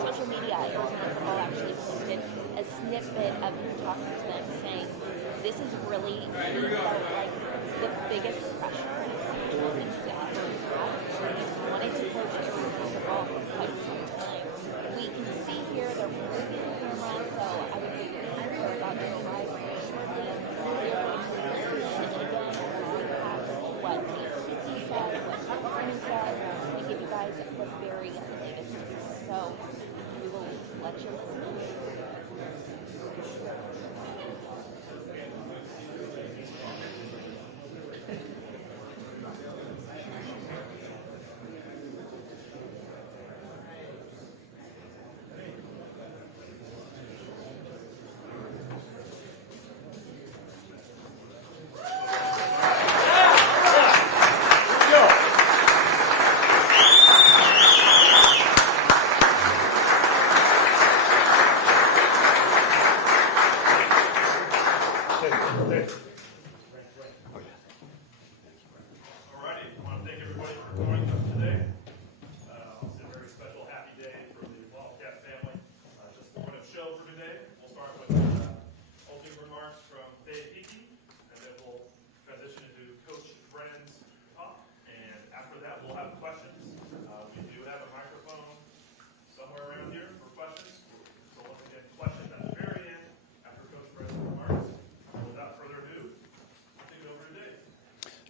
Social media, I'll actually posted a snippet of him talking to them saying, this is really, he felt like the biggest pressure and he's ever had. He's wanted to coach Arizona football for quite some time. We can see here they're moving the camera, so I would be really about to arrive shortly. They're going to listen and again broadcast what he said, what Brandon said, and give you guys the very latest. So we will let you listen in.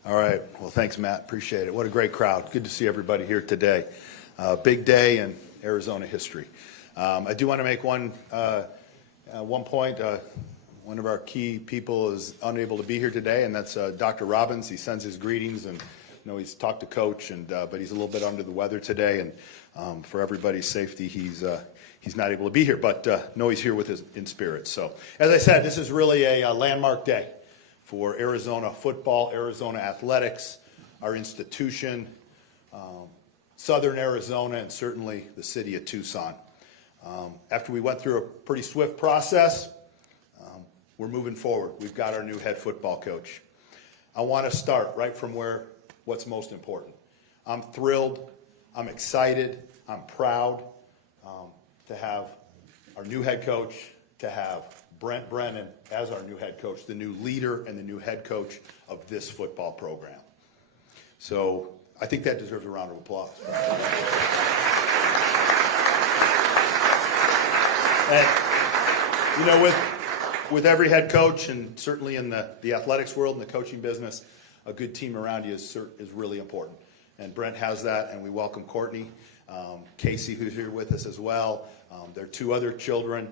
All right. Well, thanks, Matt. Appreciate it. What a great crowd. Good to see everybody here today. Big day in Arizona history. I do want to make one point. One of our key people is unable to be here today, and that's Dr. Robbins. He sends his greetings, and he's talked to Coach, and but he's a little bit under the weather today, and for everybody's safety, he's not able to be here, but he's here with us in spirit. So, as I said, this is really a landmark day for Arizona football, Arizona athletics, our institution, Southern Arizona, and certainly the city of Tucson. After we went through a pretty swift process, we're moving forward. We've got our new head football coach. I want to start right from what's most important. I'm thrilled, I'm excited, I'm proud to have our new head coach, to have Brent Brennan as our new head coach, the new leader and the new head coach of this football program. So I think that deserves a round of applause. And, you know, with every head coach, and certainly in the athletics world and the coaching business, a good team around you is really important. And Brent has that, and we welcome Courtney, Casey, who's here with us as well. Their two other children,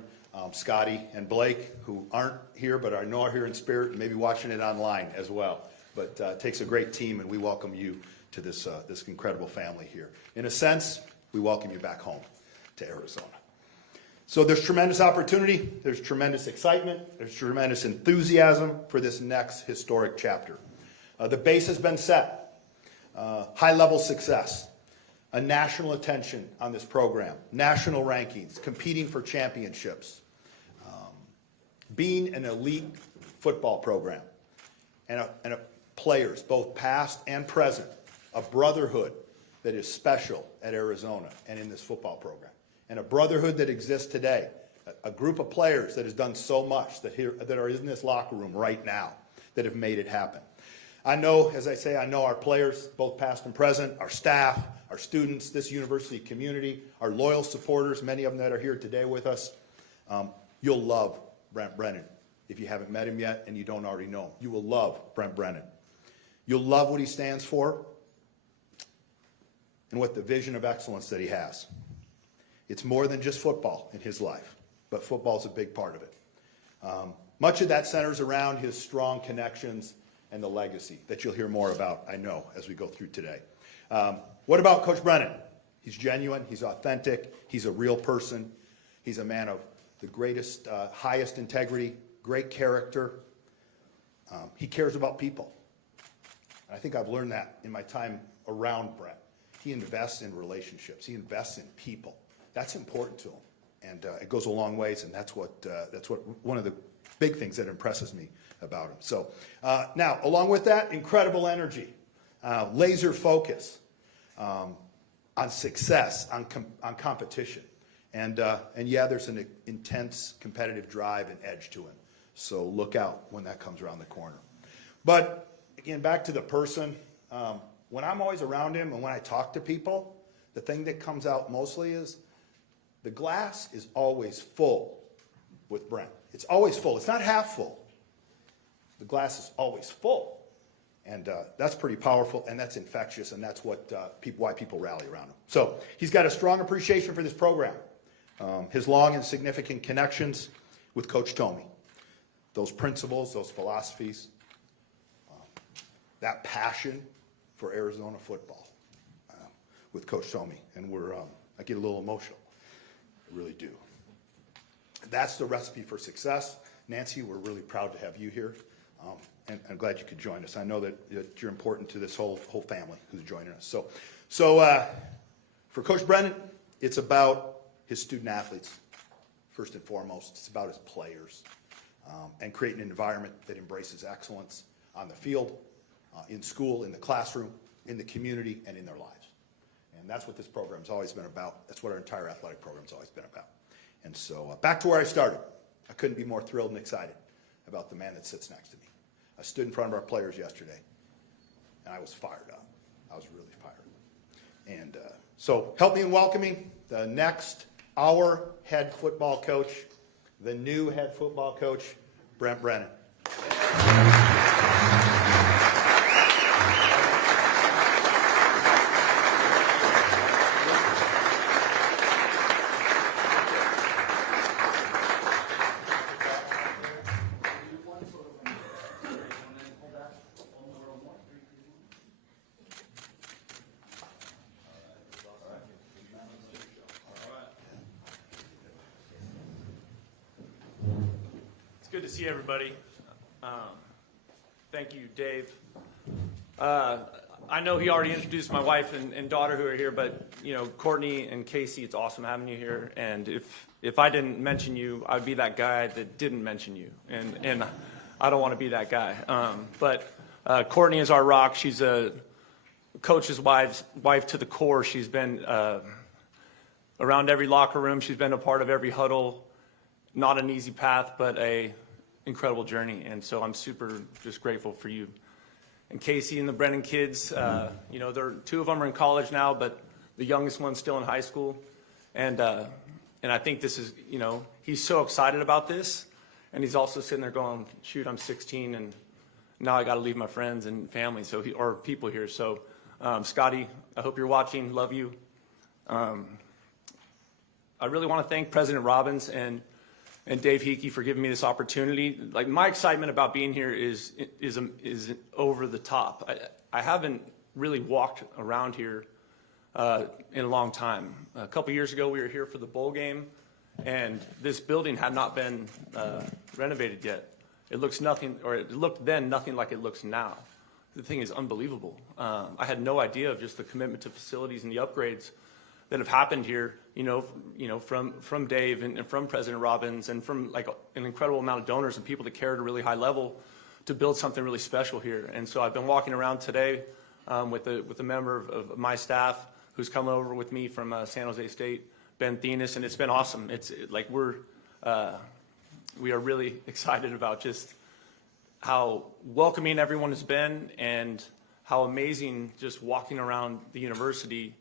Scotty and Blake, who aren't here but I know are here in spirit and maybe watching it online as well. But it takes a great team, and we welcome you to this incredible family here. In a sense, we welcome you back home to Arizona. So there's tremendous opportunity, there's tremendous excitement, there's tremendous enthusiasm for this next historic chapter. The base has been set, high-level success, a national attention on this program, national rankings, competing for championships, being an elite football program, and players, both past and present, a brotherhood that is special at Arizona and in this football program, and a brotherhood that exists today, a group of players that has done so much that are in this locker room right now that have made it happen. I know, as I say, I know our players, both past and present, our staff, our students, this university community, our loyal supporters, many of them that are here today with us. You'll love Brent Brennan. If you haven't met him yet and you don't already know him, you will love Brent Brennan. You'll love what he stands for and what the vision of excellence that he has. It's more than just football in his life, but football is a big part of it. Much of that centers around his strong connections and the legacy that you'll hear more about, I know, as we go through today. What about Coach Brennan? He's genuine, he's authentic, he's a real person, he's a man of the greatest, highest integrity, great character. He cares about people. And I think I've learned that in my time around Brent. He invests in relationships, he invests in people. That's important to him, and it goes a long ways, and that's what one of the big things that impresses me about him. So now, along with that, incredible energy, laser focus on success, on competition, and yeah, there's an intense competitive drive and edge to him. So look out when that comes around the corner. But again, back to the person. When I'm always around him and when I talk to people, the thing that comes out mostly is the glass is always full with Brent. It's always full. It's not half full. The glass is always full. And that's pretty powerful, and that's infectious, and that's what why people rally around him. So he's got a strong appreciation for this program, his long and significant connections with Coach Tomey, those principles, those philosophies, that passion for Arizona football with Coach Tomey. And I get a little emotional. I really do. That's the recipe for success. Nancy, we're really proud to have you here, and I'm glad you could join us. I know that you're important to this whole family who's joining us. So for Coach Brennan, it's about his student athletes, first and foremost. It's about his players, and creating an environment that embraces excellence on the field, in school, in the classroom, in the community, and in their lives. And that's what this program's always been about. That's what our entire athletic program's always been about. And so back to where I started. I couldn't be more thrilled and excited about the man that sits next to me. I stood in front of our players yesterday, and I was fired up. I was really fired up. And so help me in welcoming the next, our head football coach, the new head football coach, Brent Brennan. Good to see everybody. Thank you, Dave. I know he already introduced my wife and daughter who are here, but you know, Courtney and Casey, it's awesome having you here. And if I didn't mention you, I'd be that guy that didn't mention you, and I don't want to be that guy. But Courtney is our rock. She's a coach's wife to the core. She's been around every locker room. She's been a part of every huddle. not an easy path, but a incredible journey. And so I'm super just grateful for you. And Casey and the Brennan kids, you know, two of them are in college now, but the youngest one's still in high school. And I think this is, you know, he's so excited about this. And he's also sitting there going, shoot, I'm 16 and now I got to leave my friends and family, or people here. So, Scotty, I hope you're watching. Love you. I really want to thank President Robbins and Dave Hickey for giving me this opportunity. Like, my excitement about being here is over the top. I haven't really walked around here in a long time. A couple years ago, we were here for the bowl game, and this building had not been renovated yet. It looks nothing, or it looked then nothing like it looks now. The thing is unbelievable. I had no idea of just the commitment to facilities and the upgrades that have happened here, you know, from Dave and from President Robbins and from like an incredible amount of donors and people that care at a really high level to build something really special here. And so I've been walking around today with a member of my staff who's come over with me from San Jose State, Ben Thenis, and it's been awesome. It's like we are really excited about just how welcoming everyone has been and how amazing just walking around the university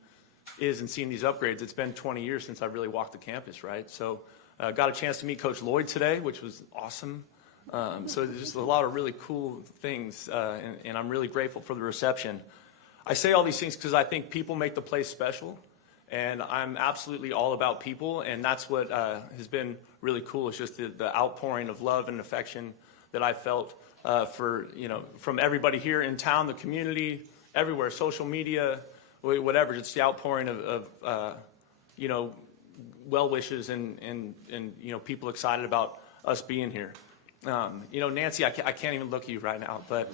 is and seeing these upgrades. It's been 20 years since I've really walked the campus, right? So got a chance to meet Coach Lloyd today, which was awesome. So there's just a lot of really cool things, and I'm really grateful for the reception. I say all these things because I think people make the place special, and I'm absolutely all about people, and that's what has been really cool. It's just the outpouring of love and affection that I felt for, you know, from everybody here in town, the community, everywhere, social media, whatever. It's the outpouring of you know, well wishes and you know, people excited about us being here. You know, Nancy, I can't even look at you right now, but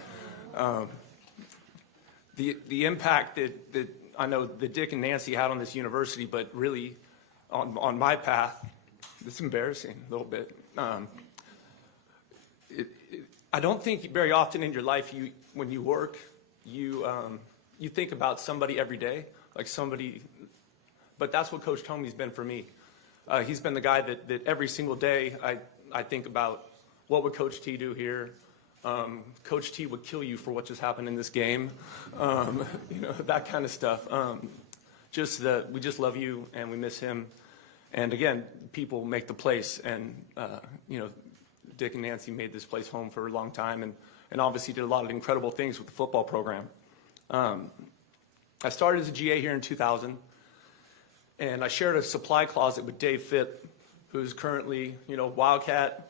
the impact that I know that Dick and Nancy had on this university, but really on my path, it's embarrassing a little bit. I don't think very often in your life, when you work, you think about somebody every day, like somebody, but that's what Coach Tomey's been for me. He's been the guy that every single day I think about, what would Coach T do here? Coach T would kill you for what just happened in this game. You know, that kind of stuff. We just love you and we miss him. And again, people make the place, and you know, Dick and Nancy made this place home for a long time, and obviously did a lot of incredible things with the football program. I started as a GA here in 2000, and I shared a supply closet with Dave Fitt, who's currently, you know, Wildcat,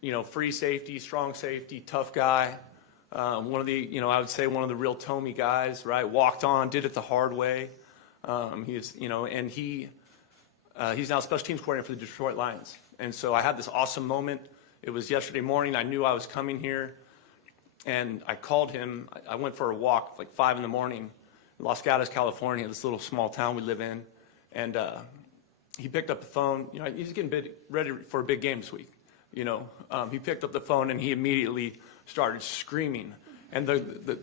you know, free safety, strong safety, tough guy. One of the, you know, I would say one of the real Tomey guys, right? Walked on, did it the hard way. He's, you know, and he's now special teams coordinator for the Detroit Lions. And so I had this awesome moment. It was yesterday morning. I knew I was coming here, and I called him. I went for a walk like 5 in the morning in Los Gatos, California, this little small town we live in. And he picked up the phone. You know, he's getting ready for a big game this week. You know, he picked up the phone and he immediately started screaming. And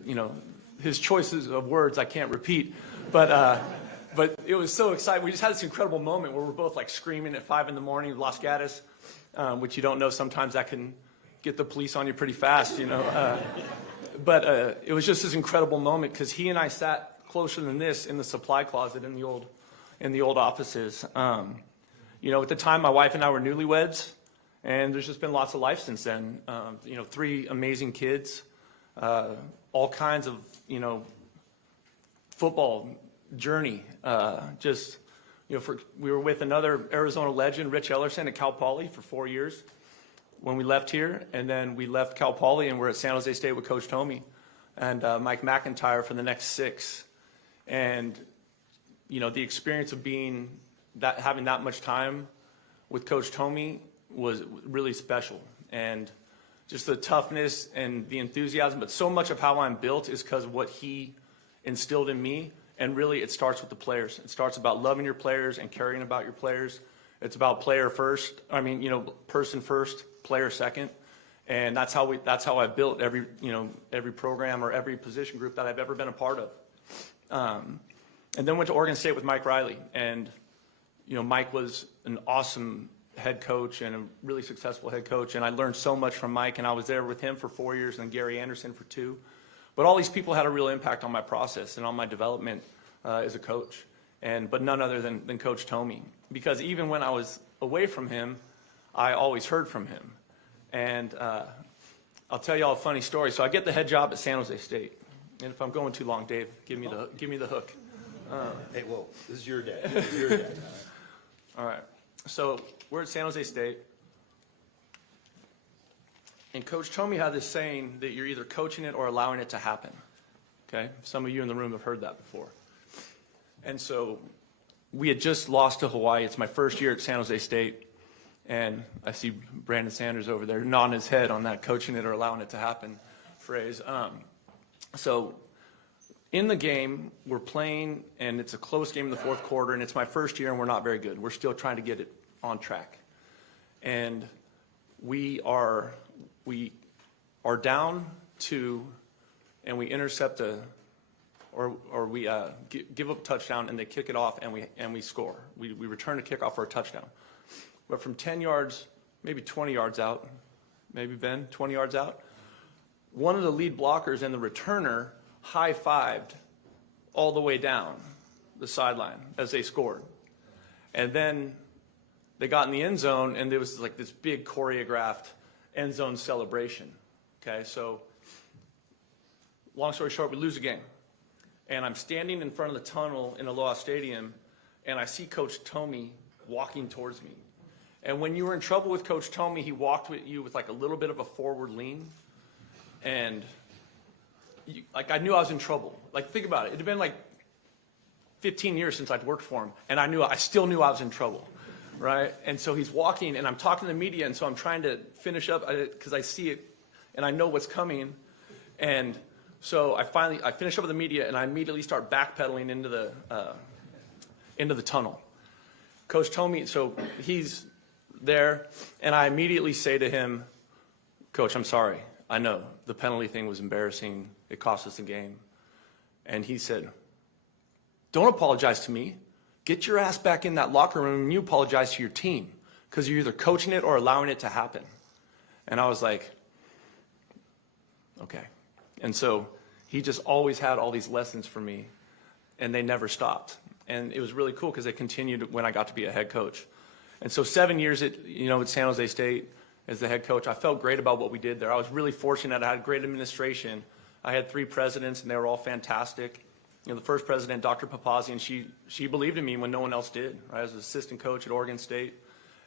you know, his choices of words I can't repeat, but it was so exciting. We just had this incredible moment where we're both like screaming at 5 in the morning in Los Gatos, which you don't know, sometimes that can get the police on you pretty fast, you know. But it was just this incredible moment because he and I sat closer than this in the supply closet in the old offices. You know, at the time, my wife and I were newlyweds. And there's just been lots of life since then. You know, 3 amazing kids, all kinds of, you know, football journey. Just, you know, we were with another Arizona legend, Rich Ellerson at Cal Poly for 4 years when we left here. And then we left Cal Poly and we're at San Jose State with Coach Tomey and Mike McIntyre for the next 6. And, you know, the experience of having that much time with Coach Tomey was really special, and just the toughness and the enthusiasm, but so much of how I'm built is because of what he instilled in me. And really it starts with the players. It starts about loving your players and caring about your players. It's about player first. I mean, you know, person first, player second. And that's how I built every program or every position group that I've ever been a part of. And then went to Oregon State with Mike Riley, and you know, Mike was an awesome head coach and a really successful head coach, and I learned so much from Mike, and I was there with him for 4 years and Gary Anderson for 2. But all these people had a real impact on my process and on my development as a coach, but none other than Coach Tomey. Because even when I was away from him, I always heard from him. And I'll tell you all a funny story. So I get the head job at San Jose State. And if I'm going too long, Dave, give me the hook. Hey, whoa, this is your day. This is your day. All right. So we're at San Jose State. And Coach Tomey had this saying that you're either coaching it or allowing it to happen. Okay? Some of you in the room have heard that before. And so we had just lost to Hawaii. It's my first year at San Jose State. And I see Brandon Sanders over there nodding his head on that coaching it or allowing it to happen phrase. So in the game, we're playing, and it's a close game in the fourth quarter, and it's my first year, and we're not very good. We're still trying to get it on track. And we are down 2, and we intercept or we give up a touchdown, and they kick it off, and we score. We return a kickoff for a touchdown. But from 10 yards, maybe 20 yards out, maybe Ben, 20 yards out, one of the lead blockers and the returner high-fived all the way down the sideline as they scored. And then they got in the end zone, and there was like this big choreographed end zone celebration. Okay, so long story short, we lose the game. And I'm standing in front of the tunnel in Aloha Stadium, and I see Coach Tomey walking towards me. And when you were in trouble with Coach Tomey, he walked with you with like a little bit of a forward lean. And I knew I was in trouble. Like, think about it. It had been like 15 years since I'd worked for him, and I still knew I was in trouble, right? And so he's walking, and I'm talking to the media, and so I'm trying to finish up because I see it, and I know what's coming. And so I finish up with the media, and I immediately start backpedaling into the tunnel. Coach Tomey, so he's there, and I immediately say to him, Coach, I'm sorry. I know the penalty thing was embarrassing. It cost us the game. And he said, don't apologize to me. Get your ass back in that locker room and you apologize to your team because you're either coaching it or allowing it to happen. And I was like, okay. And so he just always had all these lessons for me, and they never stopped. And it was really cool because they continued when I got to be a head coach. And so 7 years at San Jose State as the head coach, I felt great about what we did there. I was really fortunate. I had great administration. I had 3 presidents, and they were all fantastic. The first president, Dr. Papazian, she believed in me when no one else did. Right? I was an assistant coach at Oregon State,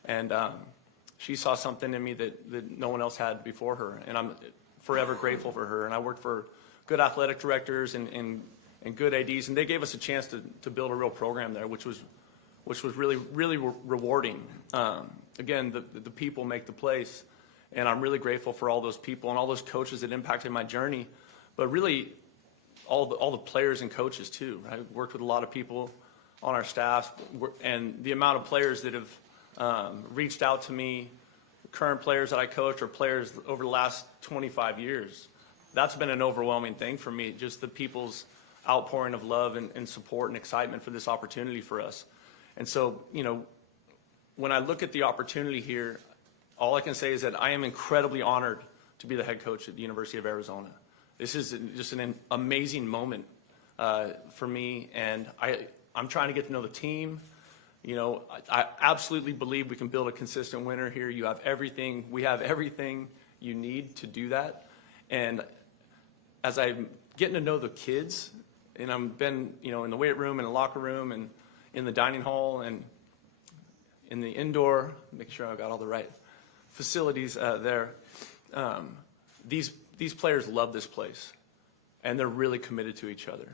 and she saw something in me that no one else had before her, and I'm forever grateful for her. And I worked for good athletic directors and good ADs, and they gave us a chance to build a real program there, which was really, really rewarding. Again, the people make the place, and I'm really grateful for all those people and all those coaches that impacted my journey, but really all the players and coaches too. I worked with a lot of people on our staff, and the amount of players that have reached out to me, current players that I coach or players over the last 25 years, that's been an overwhelming thing for me, just the people's outpouring of love and support and excitement for this opportunity for us. And so, when I look at the opportunity here, all I can say is that I am incredibly honored to be the head coach at the University of Arizona. This is just an amazing moment for me, and I'm trying to get to know the team. I absolutely believe we can build a consistent winner here. We have everything you need to do that. And as I'm getting to know the kids, and I've been, in the weight room and the locker room and in the dining hall and in the indoor, make sure I've got all the right facilities there. These players love this place, and they're really committed to each other.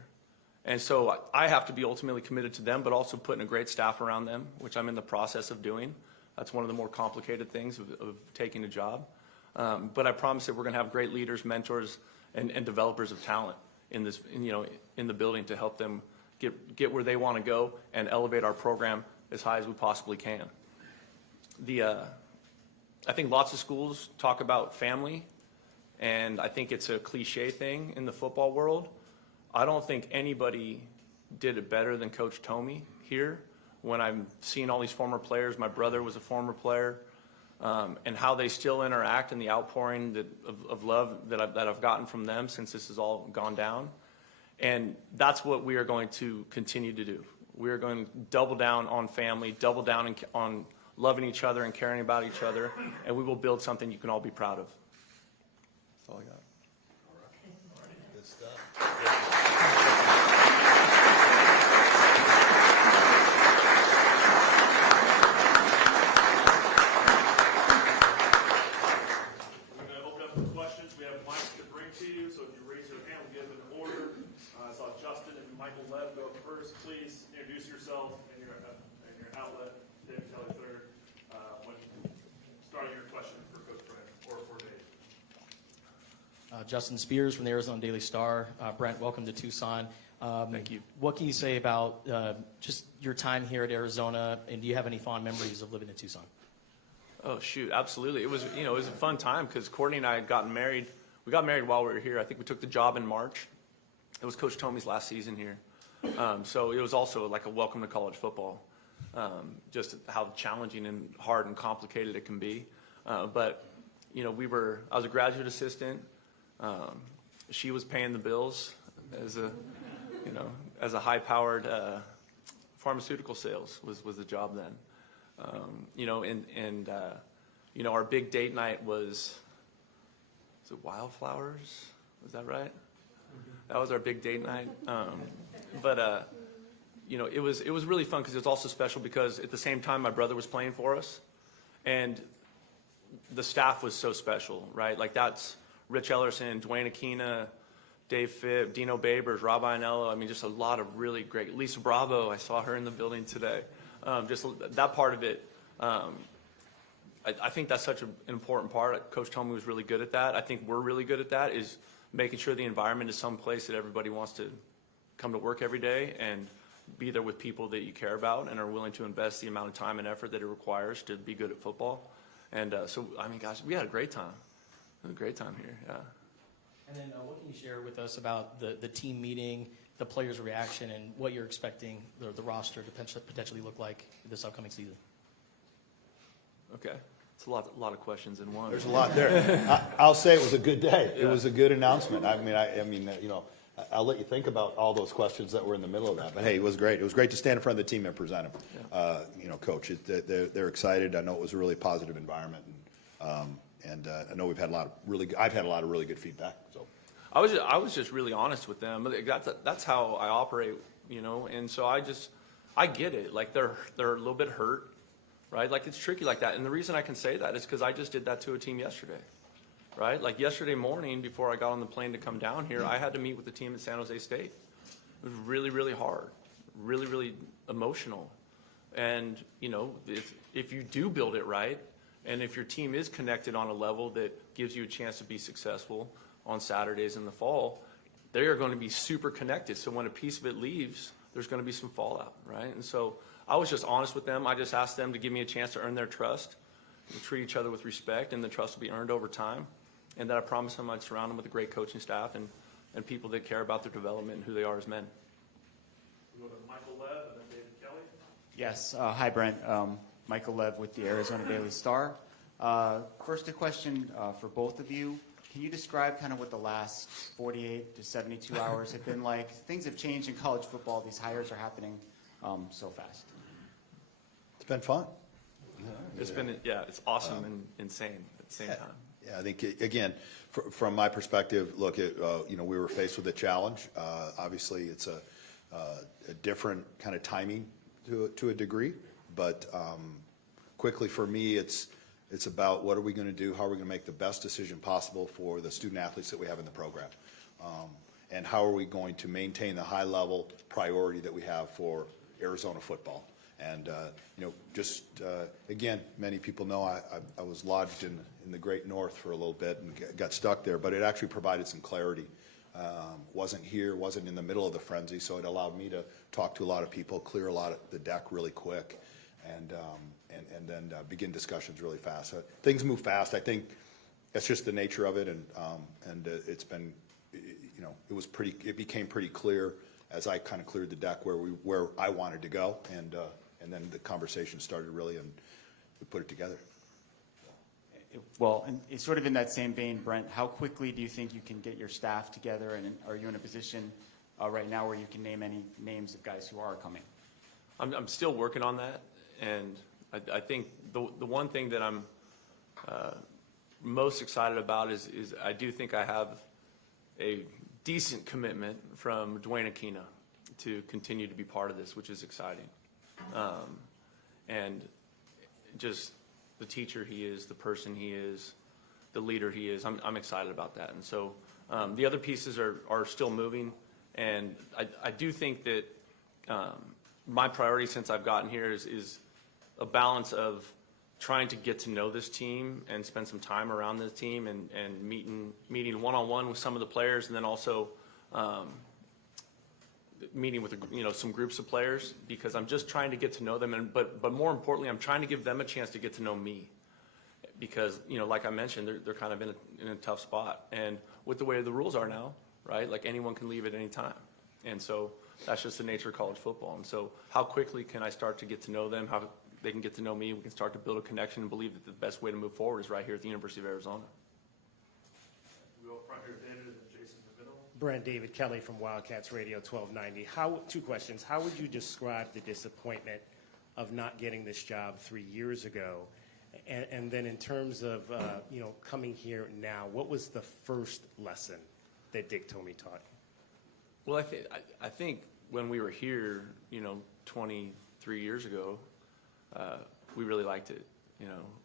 And so I have to be ultimately committed to them, but also putting a great staff around them, which I'm in the process of doing. That's one of the more complicated things of taking a job. But I promise that we're going to have great leaders, mentors, and developers of talent in this, in the building to help them get where they want to go and elevate our program as high as we possibly can. I think lots of schools talk about family, and I think it's a cliche thing in the football world. I don't think anybody did it better than Coach Tomey here when I'm seeing all these former players, my brother was a former player, and how they still interact and the outpouring of love that I've gotten from them since this has all gone down. And that's what we are going to continue to do. We are going to double down on family, double down on loving each other and caring about each other, and we will build something you can all be proud of. That's all I got. Good stuff. We're going to open up for questions. We have mics to bring to you, so if you raise your hand, we'll get them in order. I saw Justin and Michael Lev go first. Please introduce yourself and your outlet. Dave Kelly third. When starting your question for Coach Brent or for Dave. Justin Spears from the Arizona Daily Star. Brent, welcome to Tucson. Thank you. What can you say about just your time here at Arizona, and do you have any fond memories of living in Tucson? Oh shoot, absolutely. It was it was a fun time because Courtney and I had gotten married. We got married while we were here. I think we took the job in March. It was Coach Tomey's last season here, so it was also like a welcome to college football. Just how challenging and hard and complicated it can be. But I was a graduate assistant. She was paying the bills as a high-powered pharmaceutical sales was the job then. Our big date night was it Wildflowers? Was that right? That was our big date night. It was really fun because it was also special because at the same time my brother was playing for us, and the staff was so special, right? Like that's Rich Ellerson, Dwayne Aquina, Dave Phipp, Dino Babers, Rob Ianello. I mean, just a lot of really great. Lisa Bravo, I saw her in the building today. Just that part of it. I think that's such an important part. Coach Tomey was really good at that. I think we're really good at that, is making sure the environment is someplace that everybody wants to come to work every day and be there with people that you care about and are willing to invest the amount of time and effort that it requires to be good at football. And gosh, we had a great time. It was a great time here, yeah. And then what can you share with us about the team meeting, the players' reaction, and what you're expecting the roster to potentially look like this upcoming season? Okay. It's a lot of questions in one. There's a lot there. I'll say it was a good day. It was a good announcement. I'll let you think about all those questions that were in the middle of that. But hey, it was great. It was great to stand in front of the team and present them. Coach, they're excited. I know it was a really positive environment, and I know I've had a lot of really good feedback. So I was just really honest with them. That's how I operate, And so I get it. Like they're a little bit hurt, right? Like it's tricky like that. And the reason I can say that is because I just did that to a team yesterday, right? Like yesterday morning before I got on the plane to come down here, I had to meet with the team at San Jose State. It was really, really hard, really, really emotional. And if you do build it right, and if your team is connected on a level that gives you a chance to be successful on Saturdays in the fall, they are going to be super connected. So when a piece of it leaves, there's going to be some fallout, right? And so I was just honest with them. I just asked them to give me a chance to earn their trust. We'll treat each other with respect, and the trust will be earned over time. And that I promised them I'd surround them with a great coaching staff and people that care about their development and who they are as men. We'll go to Michael Lev and then David Kelly. Yes. Hi, Brent. Michael Lev with the Arizona Daily Star. First, a question for both of you. Can you describe kind of what the last 48 to 72 hours have been like? Things have changed in college football. These hires are happening so fast. it's been fun. It's been, it's awesome and insane at the same time. Yeah, I think, again, from my perspective, look, we were faced with a challenge. Obviously, it's a different kind of timing to a degree, but quickly for me, it's about what are we going to do, how are we going to make the best decision possible for the student athletes that we have in the program, and how are we going to maintain the high level priority that we have for Arizona football. And, again, many people know I was lodged in the Great North for a little bit and got stuck there, but it actually provided some clarity. Wasn't in the middle of the frenzy, so it allowed me to talk to a lot of people, clear a lot of the deck really quick, and then begin discussions really fast. Things move fast. I think that's just the nature of it, and it's been, it became pretty clear as I kind of cleared the deck where I wanted to go, and And then the conversation started really, and we put it together. Well, and it's sort of in that same vein, Brent, how quickly do you think you can get your staff together, and are you in a position right now where you can name any names of guys who are coming? I'm still working on that, and I think the one thing that I'm most excited about is I do think I have a decent commitment from Dwayne Aquina to continue to be part of this, which is exciting. And just the teacher he is, the person he is, the leader he is, I'm excited about that. And so the other pieces are still moving, and I do think that my priority since I've gotten here is a balance of trying to get to know this team and spend some time around the team and meeting one-on-one with some of the players, and then also meeting with some groups of players, because I'm just trying to get to know them, but more importantly, I'm trying to give them a chance to get to know me, because like I mentioned, they're kind of in a tough spot, and with the way the rules are now, right, like anyone can leave at any time, and so that's just the nature of college football. And so how quickly can I start to get to know them, how they can get to know me, we can start to build a connection and believe that the best way to move forward is right here at the University of Arizona. We go front here, David, and then Jason in the middle. Brent, David Kelly from Wildcats Radio 1290. Two questions. How would you describe the disappointment of not getting this job 3 years ago? And then in terms of, coming here now, what was the first lesson that Dick Tomey taught you? Well, I think when we were here, 23 years ago, we really liked it.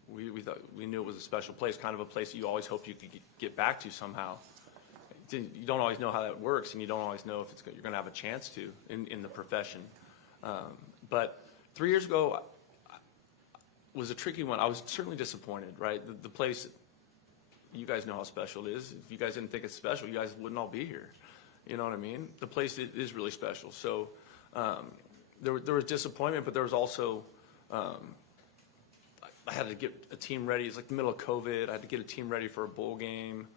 We thought, we knew it was a special place, kind of a place that you always hoped you could get back to somehow. You don't always know how that works, and you don't always know if you're going to have a chance to in the profession. But 3 years ago was a tricky one. I was certainly disappointed, right? The place, you guys know how special it is. If you guys didn't think it's special, you guys wouldn't all be here. You know what I mean? The place is really special. So there was disappointment, but there was also, I had to get a team ready. It's like the middle of COVID. I had to get a team ready for a bowl game.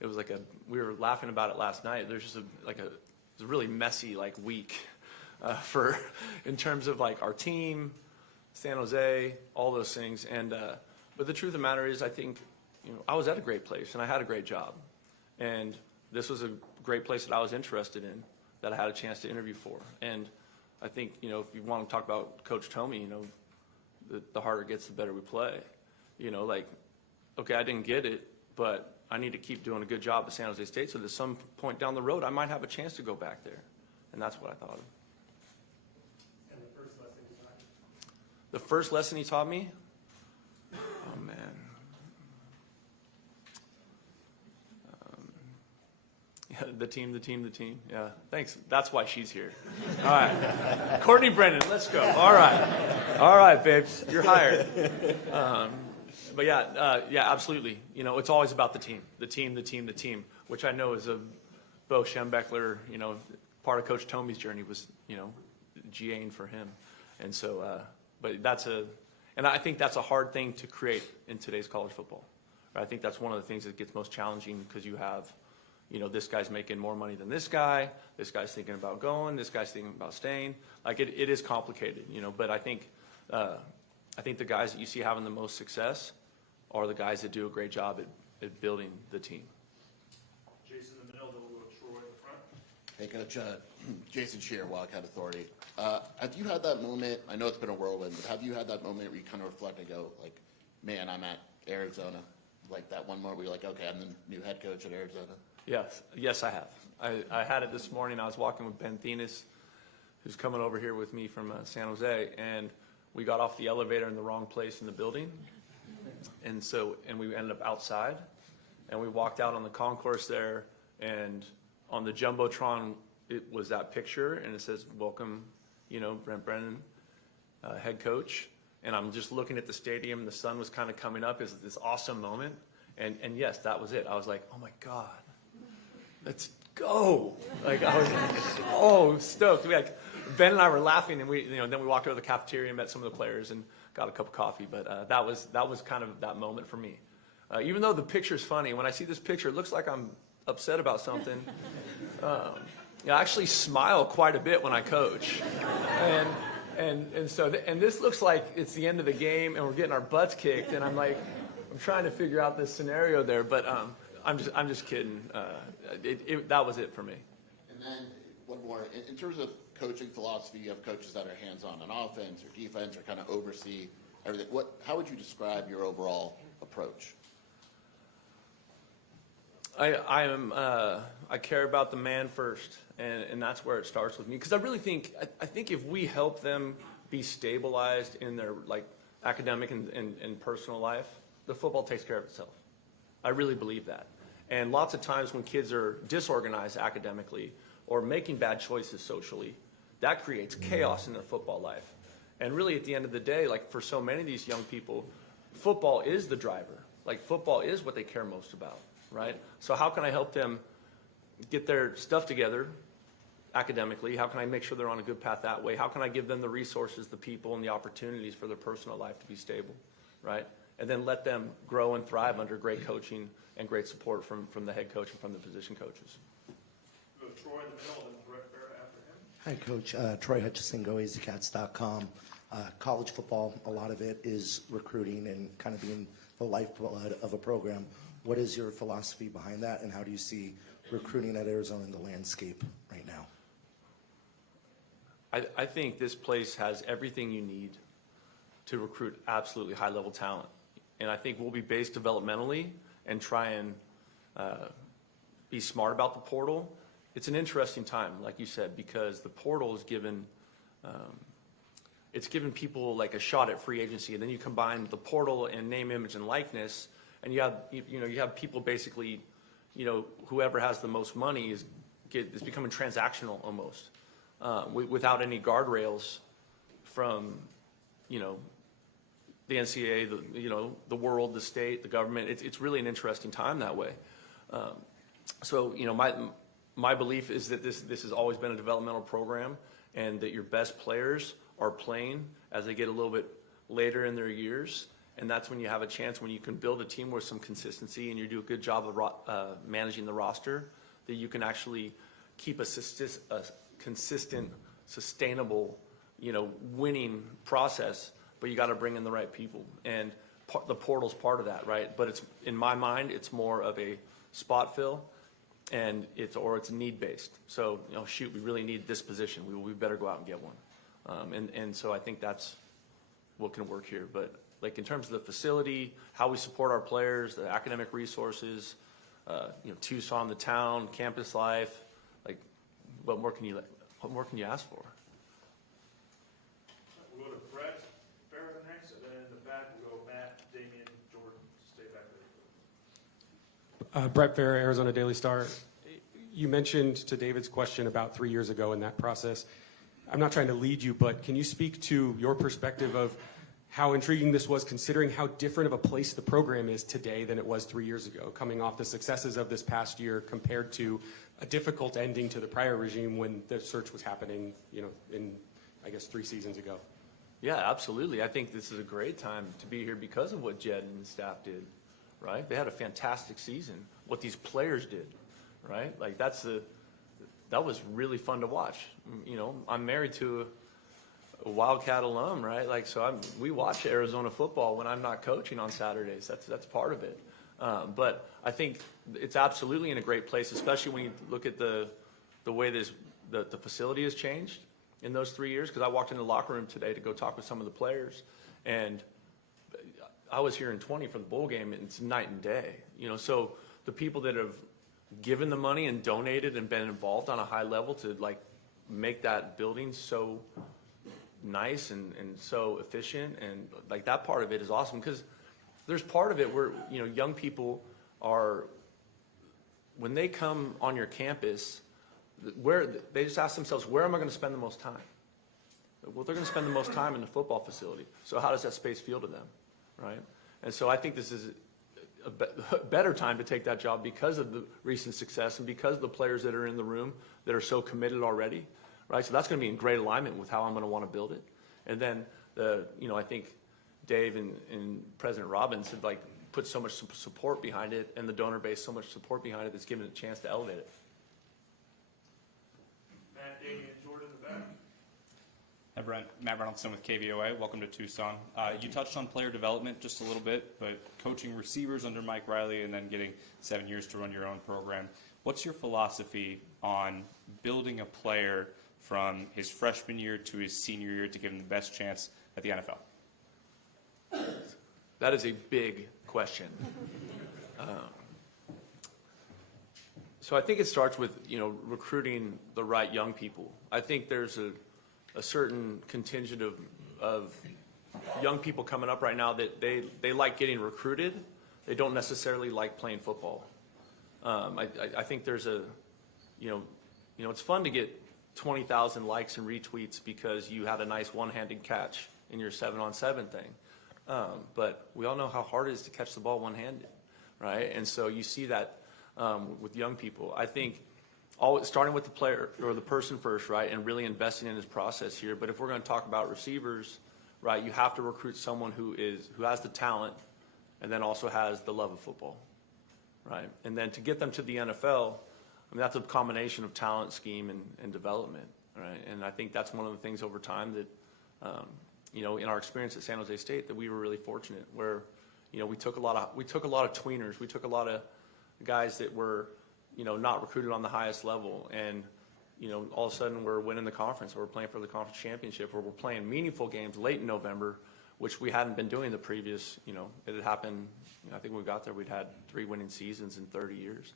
It was like we were laughing about it last night. There's just a really messy week in terms of our team, San Jose, all those things. And but the truth of the matter is, I think I was at a great place and I had a great job, and this was a great place that I was interested in, that I had a chance to interview for. And I think if you want to talk about Coach Tomey, the harder it gets, the better we play. Okay, I didn't get it, but I need to keep doing a good job at San Jose State, so that at some point down the road I might have a chance to go back there. And that's what I thought of. And the first lesson you taught you? The first lesson he taught me? Oh, man. Yeah, the team. Yeah, thanks. That's why she's here. All right. Courtney Brennan, let's go. All right, babes. You're hired. But yeah, absolutely. It's always about the team, which I know is a Bo Schembechler, part of Coach Tomey's journey was, GAing for him. And so, but and I think that's a hard thing to create in today's college football. Right? I think that's one of the things that gets most challenging, because you have, this guy's making more money than this guy's thinking about going, this guy's thinking about staying. It is complicated, but I think the guys that you see having the most success are the guys that do a great job at building the team. Jason in the middle, then we'll go to Troy in the front. Hey, Coach, Jason Shear, Wildcat Authority. Have you had that moment, I know it's been a whirlwind, but have you had that moment where you kind of reflect and go, man, I'm at Arizona? That one moment where you're like, okay, I'm the new head coach at Arizona? Yes, I have. I had it this morning. I was walking with Ben Thenis, who's coming over here with me from San Jose, and we got off the elevator in the wrong place in the building. And we ended up outside, and we walked out on the concourse there, and on the Jumbotron, it was that picture, and it says, welcome, Brent Brennan, head coach. And I'm just looking at the stadium, the sun was kind of coming up. It was this awesome moment. And yes, that was it. I was like, oh my God, let's go. I was so stoked. Ben and I were laughing, and then we walked over to the cafeteria and met some of the players and got a cup of coffee. But that was kind of that moment for me. Even though the picture's funny, when I see this picture, it looks like I'm upset about something. I actually smile quite a bit when I coach. And so and this looks like it's the end of the game and we're getting our butts kicked, and I'm trying to figure out this scenario there, but I'm just kidding. That was it for me. And then one more, in terms of coaching philosophy, you have coaches that are hands-on on offense or defense or kind of oversee everything. How would you describe your overall approach? I care about the man first, and that's where it starts with me, because I really think if we help them be stabilized in their like academic and personal life, the football takes care of itself. I really believe that. And lots of times when kids are disorganized academically or making bad choices socially, that creates chaos in their football life. And really at the end of the day, like for so many of these young people, football is the driver. Like football is what they care most about, right? So how can I help them get their stuff together academically? How can I make sure they're on a good path that way? How can I give them the resources, the people, and the opportunities for their personal life to be stable, right? And then let them grow and thrive under great coaching and great support from the head coach and from the position coaches. Go Troy in the middle, and then Brett Farah after him. Hi, Coach. Troy Hutchison, GoAZCats.com. College football, a lot of it is recruiting and kind of being the lifeblood of a program. What is your philosophy behind that, and how do you see recruiting at Arizona in the landscape right now? I think this place has everything you need to recruit absolutely high-level talent. And I think we'll be based developmentally and try and be smart about the portal. It's an interesting time, like you said, because the portal is given it's given people like a shot at free agency, and then you combine the portal and name, image, and likeness, and you have people basically, whoever has the most money is becoming transactional almost, without any guardrails from, the NCAA, the world, the state, the government. It's really an interesting time that way. So my belief is that this has always been a developmental program, and that your best players are playing as they get a little bit later in their years, and that's when you have a chance, when you can build a team with some consistency and you do a good job of managing the roster, that you can actually keep a consistent, sustainable, winning process. But you got to bring in the right people, and the portal's part of that, right? But it's, in my mind, it's more of a spot fill, and it's need based. So we really need this position. We better go out and get one, and so I think that's what can work here. But like in terms of the facility, how we support our players, the academic resources, Tucson, the town, campus life, like what more can you ask for? We'll go to Brett Farah next, and then in the back we'll go Matt, Damian, Jordan. Stay back there. Brett Farah, Arizona Daily Star. You mentioned to David's question about 3 years ago in that process. I'm not trying to lead you, but can you speak to your perspective of how intriguing this was, considering how different of a place the program is today than it was 3 years ago, coming off the successes of this past year compared to a difficult ending to the prior regime when the search was happening, in, I guess, 3 seasons ago? Yeah, absolutely. I think this is a great time to be here because of what Jed and the staff did, right? They had a fantastic season. What these players did, right? Like that was really fun to watch. I'm married to a Wildcat alum, right? Like, so we watch Arizona football when I'm not coaching on Saturdays. That's part of it. But I think it's absolutely in a great place, especially when you look at the way the facility has changed in those 3 years. Because I walked into the locker room today to go talk with some of the players, and I was here in 20 for the bowl game, and it's night and day. So the people that have given the money and donated and been involved on a high level to like make that building so nice and so efficient, and like that part of it is awesome, because there's part of it where young people are, when they come on your campus, where they just ask themselves, where am I going to spend the most time? Well, they're going to spend the most time in the football facility. So how does that space feel to them, right? And so I think this is a better time to take that job because of the recent success and because of the players that are in the room that are so committed already, right? So that's going to be in great alignment with how I'm going to want to build it. And then I think Dave and President Robbins have like put so much support behind it, and the donor base so much support behind it that's given it a chance to elevate it. Matt, Damian, Jordan in the back. Hi, Brent. Matt Ronaldson with KVOA. Welcome to Tucson. You touched on player development just a little bit, but coaching receivers under Mike Riley and then getting 7 years to run your own program. What's your philosophy on building a player from his freshman year to his senior year to give him the best chance at the NFL? That is a big question. So I think it starts with, recruiting the right young people. I think there's a certain contingent of young people coming up right now that they like getting recruited. They don't necessarily like playing football. I think there's it's fun to get 20,000 likes and retweets because you had a nice one-handed catch in your 7-on-7 thing. But we all know how hard it is to catch the ball one-handed, right? And so you see that with young people. I think starting with the player or the person first, right, and really investing in his process here. But if we're going to talk about receivers, right, you have to recruit someone who has the talent and then also has the love of football, right? And then to get them to the NFL, that's a combination of talent, scheme, and development, right? And I think that's one of the things over time that, in our experience at San Jose State, that we were really fortunate where, we took a lot of tweeners, we took a lot of guys that were, not recruited on the highest level, and all of a sudden we're winning the conference, or we're playing for the conference championship, or we're playing meaningful games late in November, which we hadn't been doing the previous. It had happened. I think when we got there, we'd had 3 winning seasons in 30 years.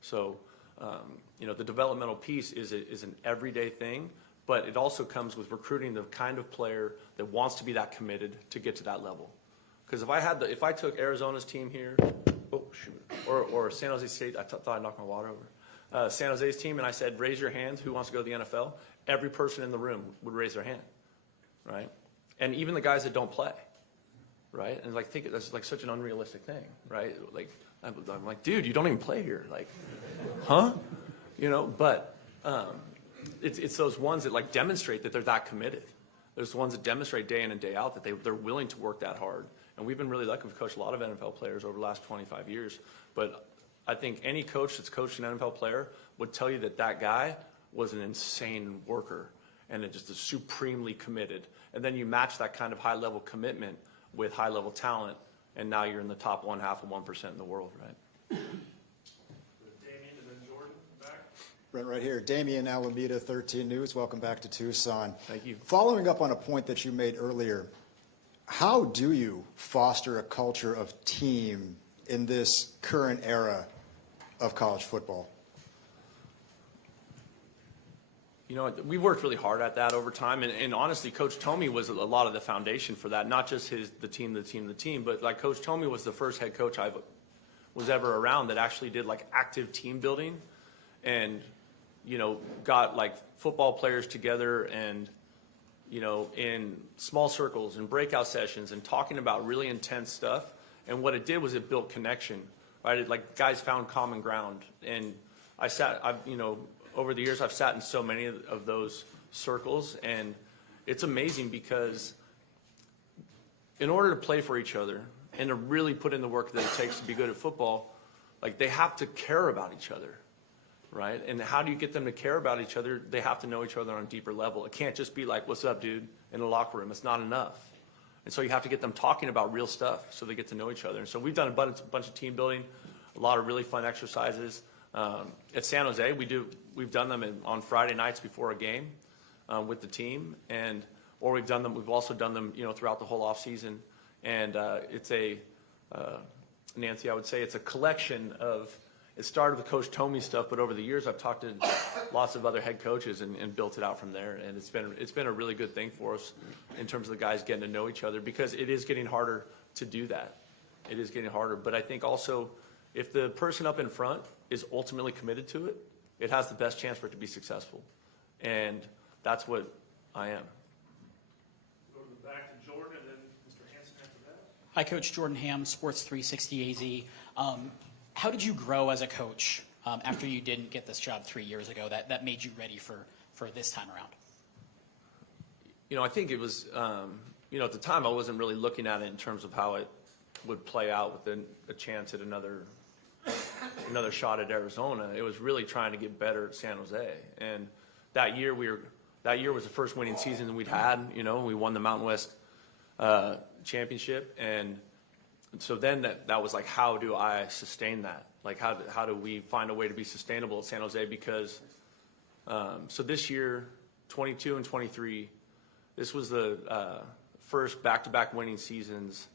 So, the developmental piece is an everyday thing, but it also comes with recruiting the kind of player that wants to be that committed to get to that level. Because if I took Arizona's team here, or San Jose State, I thought I knocked my water over. San Jose's team, and I said, raise your hands, who wants to go to the NFL? Every person in the room would raise their hand, right? And even the guys that don't play, right? And think that's like such an unrealistic thing, right? Like, I'm like, dude, you don't even play here. Like, huh? But it's those ones that demonstrate that they're that committed. There's the ones that demonstrate day in and day out that they're willing to work that hard. And we've been really lucky. We've coached a lot of NFL players over the last 25 years. But I think any coach that's coached an NFL player would tell you that guy was an insane worker and just supremely committed. And then you match that kind of high-level commitment with high-level talent, and now you're in the top 0.5% of 1% in the world, right? Damien and then Jordan back. Brent, right here. Damian Alameda, 13 News. Welcome back to Tucson. Thank you. Following up on a point that you made earlier, how do you foster a culture of team in this current era of college football? We worked really hard at that over time, and honestly, Coach Tomey was a lot of the foundation for that. Not just the team, but Coach Tomey was the first head coach I was ever around that actually did active team building, and got football players together and in small circles and breakout sessions and talking about really intense stuff. And what it did was it built connection, right? Guys found common ground, and over the years, I've sat in so many of those circles, and it's amazing because in order to play for each other and to really put in the work that it takes to be good at football, they have to care about each other, right? And how do you get them to care about each other? They have to know each other on a deeper level. It can't just be what's up, dude, in the locker room. It's not enough. And so you have to get them talking about real stuff so they get to know each other. And so we've done a bunch of team building, a lot of really fun exercises. At San Jose, we've done them on Friday nights before a game with the team, or we've also done them, throughout the whole off season. And it's Nancy, I would say it's a collection of. It started with Coach Tomey stuff, but over the years I've talked to lots of other head coaches and built it out from there. And it's been a really good thing for us in terms of the guys getting to know each other, because it is getting harder to do that. It is getting harder, but I think also if the person up in front is ultimately committed to it, it has the best chance for it to be successful. And that's what I am. Go to the back to Jordan and then Mr. Hanson after that. Hi, Coach. Jordan Ham, Sports 360 AZ. How did you grow as a coach after you didn't get this job 3 years ago that made you ready for this time around? I think it was, at the time I wasn't really looking at it in terms of how it would play out with a chance at another shot at Arizona. It was really trying to get better at San Jose. And that year that year was the first winning season we'd had. You know, we won the Mountain West championship, and so then that was like, how do I sustain that? Like, how do we find a way to be sustainable at San Jose? Because so this year, 22 and 23, this was the first back-to-back winning seasons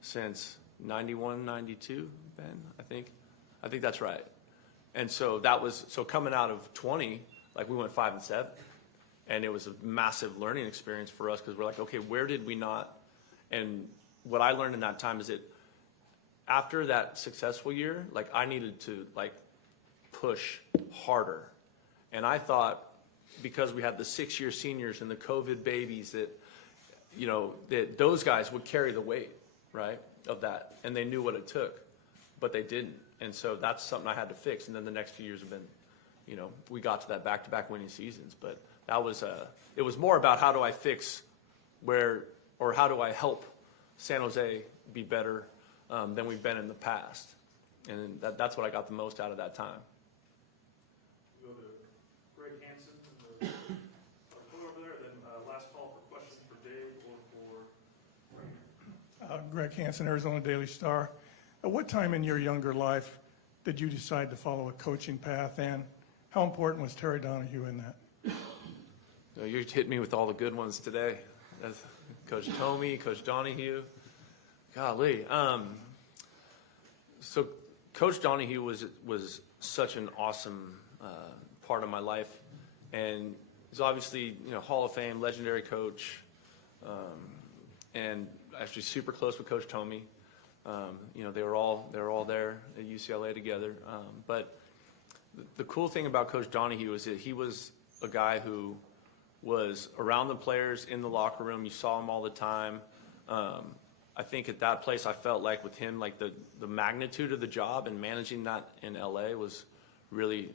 since 91, 92, Ben, I think that's right. And so coming out of 20, like we went 5 and 7, and it was a massive learning experience for us because we're like, okay, where did we not? And what I learned in that time is that after that successful year, like I needed to like push harder. And I thought because we had the 6-year seniors and the COVID babies that, you know, that those guys would carry the weight, right, of that. And they knew what it took, but they didn't. And so that's something I had to fix. And then the next few years have been, you know, we got to that back-to-back winning seasons. But that was, it was more about how do I fix or how do I help San Jose be better than we've been in the past. And that's what I got the most out of that time. We'll go to Greg Hansen, and put over there, then last call for questions for Dave or for Greg Hansen, Arizona Daily Star. At what time in your younger life did you decide to follow a coaching path, and how important was Terry Donahue in that? You hit me with all the good ones today. That's Coach Tomey, Coach Donahue. Golly. So Coach Donahue was such an awesome part of my life, and he's obviously, you know, Hall of Fame, legendary coach, and actually super close with Coach Tomey. You know, they were all there at UCLA together. But the cool thing about Coach Donahue is that he was a guy who was around the players in the locker room. You saw him all the time. I think at that place, I felt like with him, like the magnitude of the job and managing that in LA was really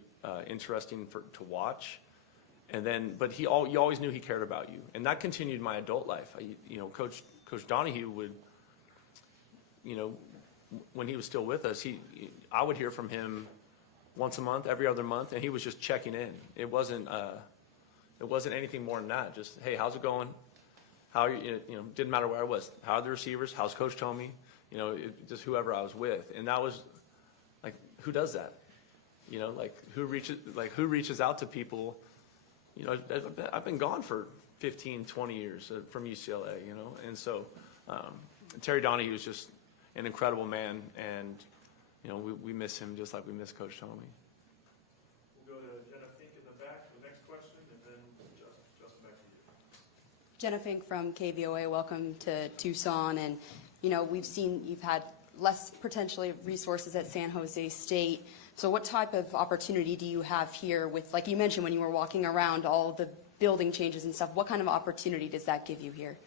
interesting to watch. And then, but you always knew he cared about you, and that continued my adult life. You know, Coach Donahue would, you know, when he was still with us, I would hear from him once a month, every other month, and he was just checking in. It wasn't anything more than that. Just, hey, how's it going? How are you? You know, didn't matter where I was. How are the receivers? How's Coach Tomey? You know, just whoever I was with, and that was like, who does that? You know, like who reaches out to people? You know, I've been gone for 15, 20 years from UCLA. You know, and so Terry Donahue was just an incredible man, and you know, we miss him just like we miss Coach Tomey. We'll go to Jenna Fink in the back for the next question, and then Justin back to you. Jenna Fink from KVOA, welcome to Tucson. And, you know, we've seen you've had less potentially resources at San Jose State. So what type of opportunity do you have here with, like you mentioned when you were walking around, all the building changes and stuff, what kind of opportunity does that give you here?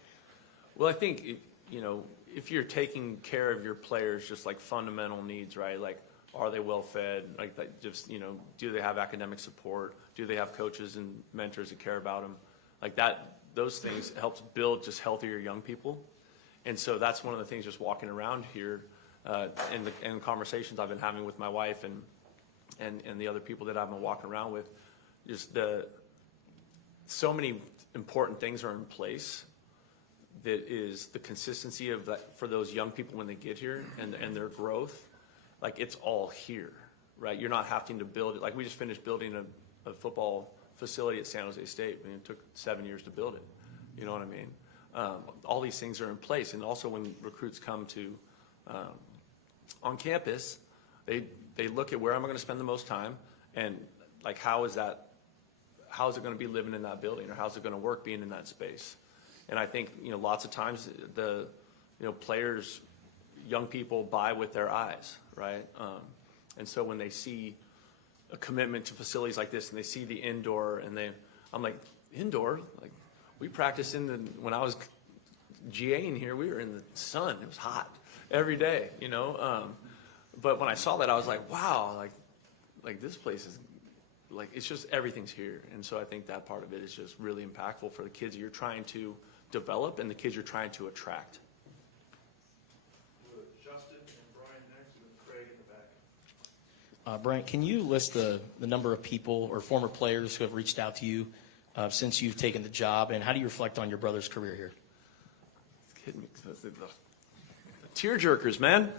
Well, I think, you know, if you're taking care of your players, just like fundamental needs, right? Like, are they well fed? Like, just, you know, do they have academic support? Do they have coaches and mentors that care about them? Like that, those things helps build just healthier young people. And so that's one of the things just walking around here in conversations I've been having with my wife and the other people that I've been walking around with, just so many important things are in place that is the consistency of that for those young people when they get here and their growth. Like, it's all here, right? You're not having to build it. Like, we just finished building a football facility at San Jose State. I mean, it took 7 years to build it. You know what I mean? All these things are in place. And also when recruits come to on campus, they look at where am I going to spend the most time, and like how is it going to be living in that building, or how's it going to work being in that space? And I think, you know, lots of times players, young people buy with their eyes, right? And so when they see a commitment to facilities like this, and they see the indoor, and I'm like, indoor? Like, we practiced when I was GAing here, we were in the sun. It was hot every day, you know? But when I saw that, I was like, wow, like this place is, like, it's just, everything's here. And so I think that part of it is just really impactful for the kids you're trying to develop and the kids you're trying to attract. Justin and Brian next, and then Craig in the back. Brian, can you list the number of people or former players who have reached out to you since you've taken the job, and how do you reflect on your brother's career here? Kidding me. The tear jerkers, man.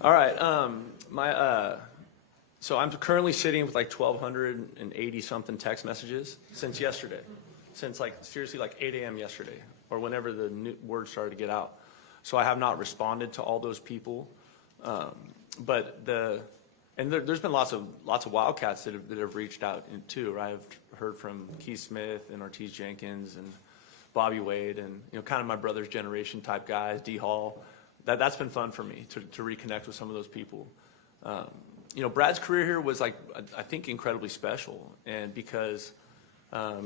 All right. So I'm currently sitting with like 1,280 something text messages since yesterday, since like seriously like 8 a.m. yesterday or whenever the word started to get out. So I have not responded to all those people, there's been lots of Wildcats that have reached out too. Right? I've heard from Keith Smith and Ortiz Jenkins and Bobby Wade and kind of my brother's generation type guys, D Hall. That's been fun for me to reconnect with some of those people. Brad's career here was like I think incredibly special, and because I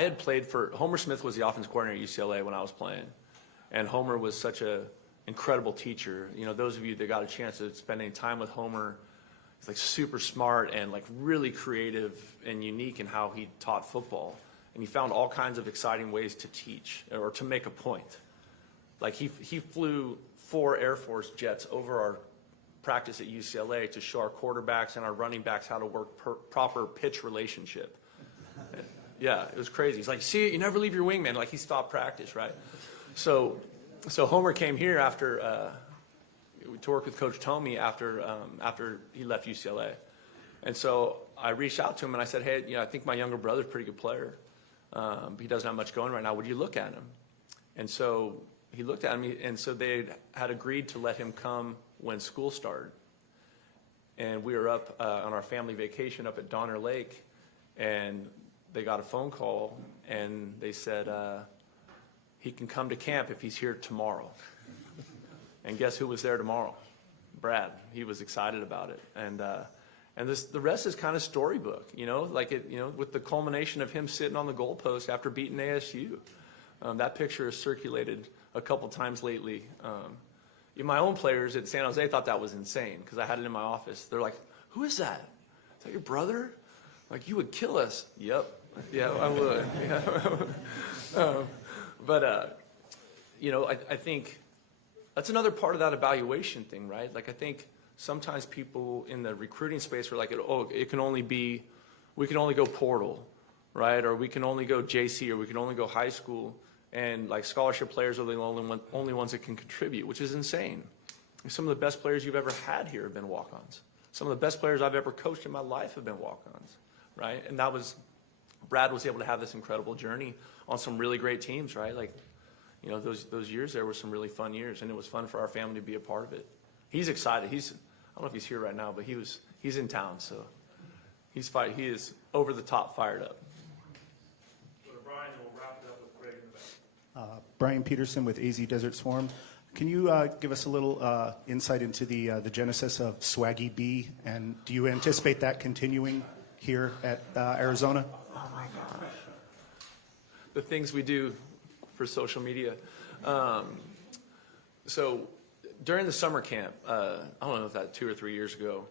had played for Homer Smith was the offense coordinator at UCLA when I was playing, and Homer was such a incredible teacher. Those of you that got a chance to spend any time with Homer, he's like super smart and like really creative and unique in how he taught football. And he found all kinds of exciting ways to teach or to make a point. Like he flew 4 Air Force jets over our practice at UCLA to show our quarterbacks and our running backs how to work proper pitch relationship. Yeah, it was crazy. He's like, see, you never leave your wingman. Like he stopped practice, right? So Homer came here after to work with Coach Tomey after he left UCLA, and so I reached out to him and I said, hey, I think my younger brother's a pretty good player. He doesn't have much going right now. Would you look at him? And so he looked at me, and so they had agreed to let him come when school started. And we were up on our family vacation up at Donner Lake, and they got a phone call, and they said he can come to camp if he's here tomorrow. And guess who was there tomorrow? Brad. He was excited about it, and the rest is kind of storybook, with the culmination of him sitting on the goalpost after beating ASU. That picture has circulated a couple times lately. My own players at San Jose thought that was insane because I had it in my office. They're like, "Who is that? Is that your brother? Like you would kill us." Yep. Yeah, I would. Yeah. I think that's another part of that evaluation thing, right? Like I think sometimes people in the recruiting space are like, we can only go portal, right? Or we can only go JC, or we can only go high school. And like scholarship players are the only ones that can contribute, which is insane. Some of the best players you've ever had here have been walk-ons. Some of the best players I've ever coached in my life have been walk-ons, right? And Brad was able to have this incredible journey on some really great teams, right? Like, those years there were some really fun years, and it was fun for our family to be a part of it. He's excited. I don't know if he's here right now, but he's in town, so he is over the top fired up. Brian, we'll wrap it up with Greg in the back. Brian Peterson with AZ Desert Swarm. Can you give us a little insight into the genesis of Swaggy B, and do you anticipate that continuing here at Arizona? Oh my gosh. The things we do for social media. So during the summer camp, I don't know if that 2 or 3 years ago,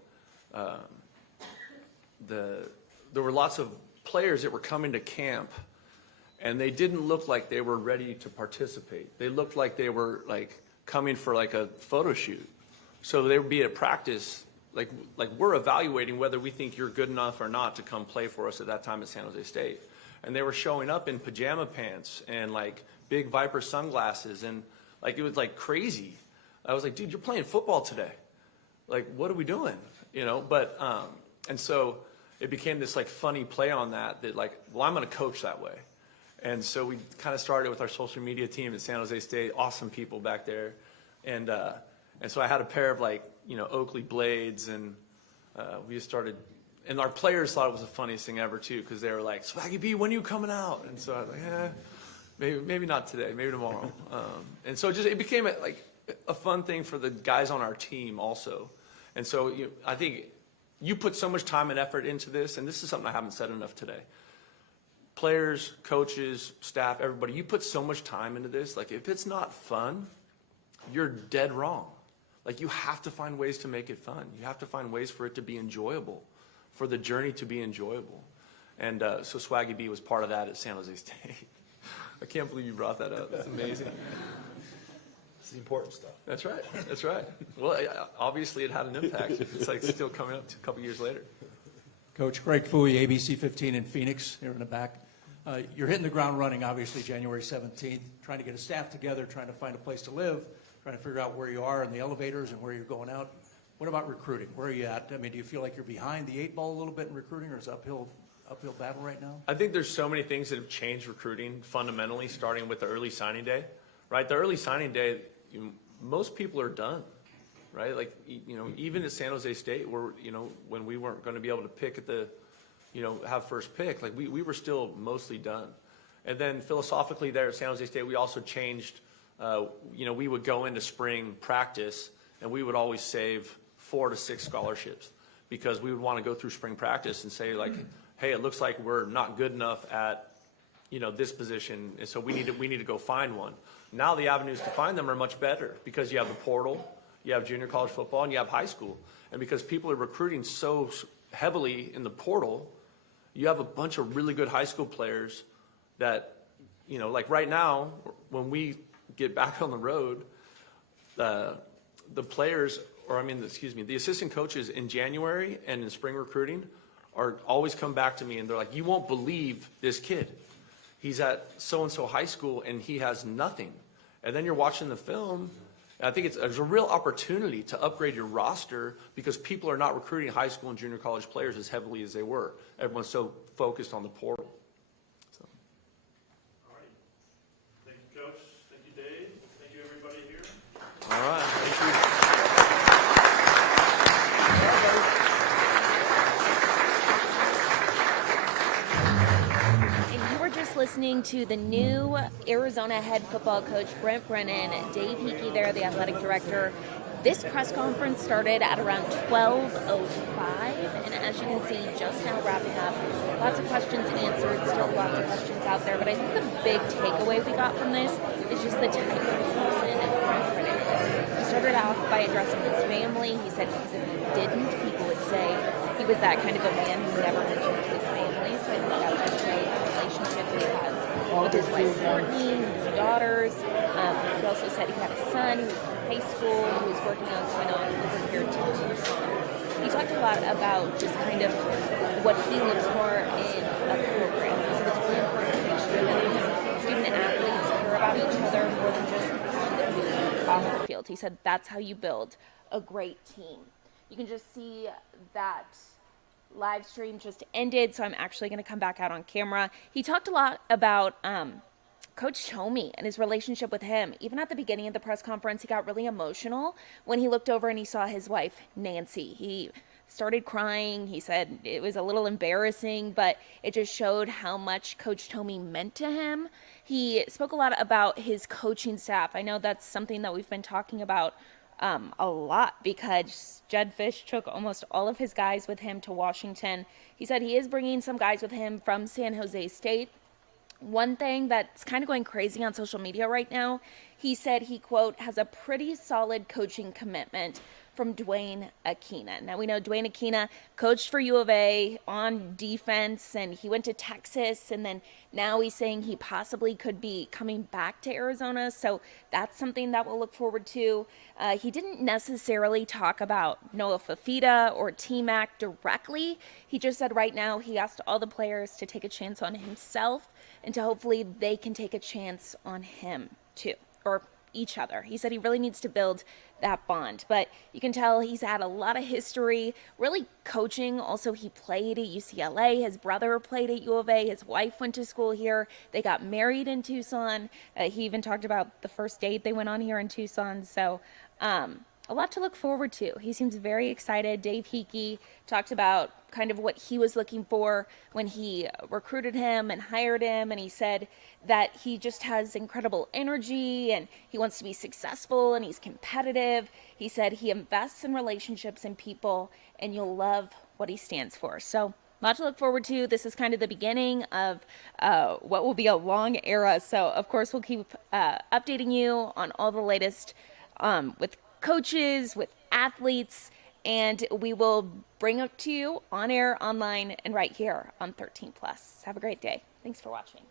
there were lots of players that were coming to camp, and they didn't look like they were ready to participate. They looked like they were like coming for like a photo shoot. So they would be at practice, like we're evaluating whether we think you're good enough or not to come play for us at that time at San Jose State. And they were showing up in pajama pants and like big Viper sunglasses, and like it was like crazy. I was like, dude, you're playing football today. Like, what are we doing? But and so it became this like funny play on that like, well, I'm going to coach that way. And so we kind of started with our social media team at San Jose State, awesome people back there. And so I had a pair of like, Oakley blades, and we just started, and our players thought it was the funniest thing ever too, because they were like, Swaggy B, when are you coming out? And so I was like, maybe not today, maybe tomorrow. And so it became a fun thing for the guys on our team also. And so I think you put so much time and effort into this, and this is something I haven't said enough today. Players, coaches, staff, everybody, you put so much time into this. Like, if it's not fun, you're dead wrong. Like, you have to find ways to make it fun. You have to find ways for it to be enjoyable, for the journey to be enjoyable. And so Swaggy B was part of that at San Jose State. I can't believe you brought that up. It's amazing. It's the important stuff. That's right. That's right. Well, obviously it had an impact. It's like still coming up a couple years later. Coach Greg Fooey, ABC 15 in Phoenix, here in the back. You're hitting the ground running, obviously, January 17th, trying to get a staff together, trying to find a place to live, trying to figure out where you are in the elevators and where you're going out. What about recruiting? Where are you at? I mean, do you feel like you're behind the 8 ball a little bit in recruiting, or is it uphill battle right now? I think there's so many things that have changed recruiting fundamentally, starting with the early signing day, right? The early signing day, most people are done, right? Like, even at San Jose State, where, when we weren't going to be able to pick at the, have first pick, like we were still mostly done. And then philosophically there at San Jose State, we also changed, we would go into spring practice and we would always save 4 to 6 scholarships because we would want to go through spring practice and say, like, hey, it looks like we're not good enough at, this position, and so we need to go find one. Now the avenues to find them are much better because you have the portal, you have junior college football, and you have high school. And because people are recruiting so heavily in the portal, you have a bunch of really good high school players that, like right now, when we get back on the road, the players, the assistant coaches in January and in spring recruiting are always come back to me and they're like, you won't believe this kid. He's at so-and-so high school and he has nothing. And then you're watching the film, and I think there's a real opportunity to upgrade your roster because people are not recruiting high school and junior college players as heavily as they were. Everyone's so focused on the portal. So. All right. Thank you, Coach. Thank you, Dave. Thank you, everybody here. All right. Thank you. Listening to the new Arizona head football coach Brent Brennan, Dave Hickey there, the athletic director. This press conference started at around 12:05, and as you can see, just now wrapping up. Lots of questions answered, still lots of questions out there, but I think the big takeaway we got from this is just the type of person Brent Brennan is. He started off by addressing his family. He said because if he didn't, people would say he was that kind of a man who never mentioned his family, so I think that was a relationship he has with his wife Courtney, his daughters. He also said he had a son who was in high school, who was working on going on over here to Tucson. He talked a lot about just kind of what he looks for in a program. He said it's really important to make sure that these student athletes care about each other more than just on the field, off the field. He said that's how you build a great team. You can just see that live stream just ended, so I'm actually going to come back out on camera. He talked a lot about Coach Tomey and his relationship with him. Even at the beginning of the press conference, he got really emotional when he looked over and he saw his wife, Nancy. He started crying. He said it was a little embarrassing, but it just showed how much Coach Tomey meant to him. He spoke a lot about his coaching staff. I know that's something that we've been talking about a lot because Jed Fish took almost all of his guys with him to Washington. He said he is bringing some guys with him from San Jose State. One thing that's kind of going crazy on social media right now, he said he, quote, has a pretty solid coaching commitment from Dwayne Aquina. Now, we know Dwayne Aquina coached for U of A on defense, and he went to Texas, and then now he's saying he possibly could be coming back to Arizona, so that's something that we'll look forward to. He didn't necessarily talk about Noah Fafita or T-Mac directly. He just said right now he asked all the players to take a chance on himself and to hopefully they can take a chance on him too, or each other. He said he really needs to build that bond, but you can tell he's had a lot of history really coaching. Also, he played at UCLA. His brother played at U of A. His wife went to school here. They got married in Tucson. He even talked about the first date they went on here in Tucson. So a lot to look forward to. He seems very excited. Dave Hickey talked about kind of what he was looking for when he recruited him and hired him, and he said that he just has incredible energy and he wants to be successful and he's competitive. He said he invests in relationships and people, and you'll love what he stands for. So a lot to look forward to. This is kind of the beginning of what will be a long era. So of course we'll keep updating you on all the latest with coaches, with athletes, and we will bring it to you on air, online, and right here on 13 Plus. Have a great day. Thanks for watching.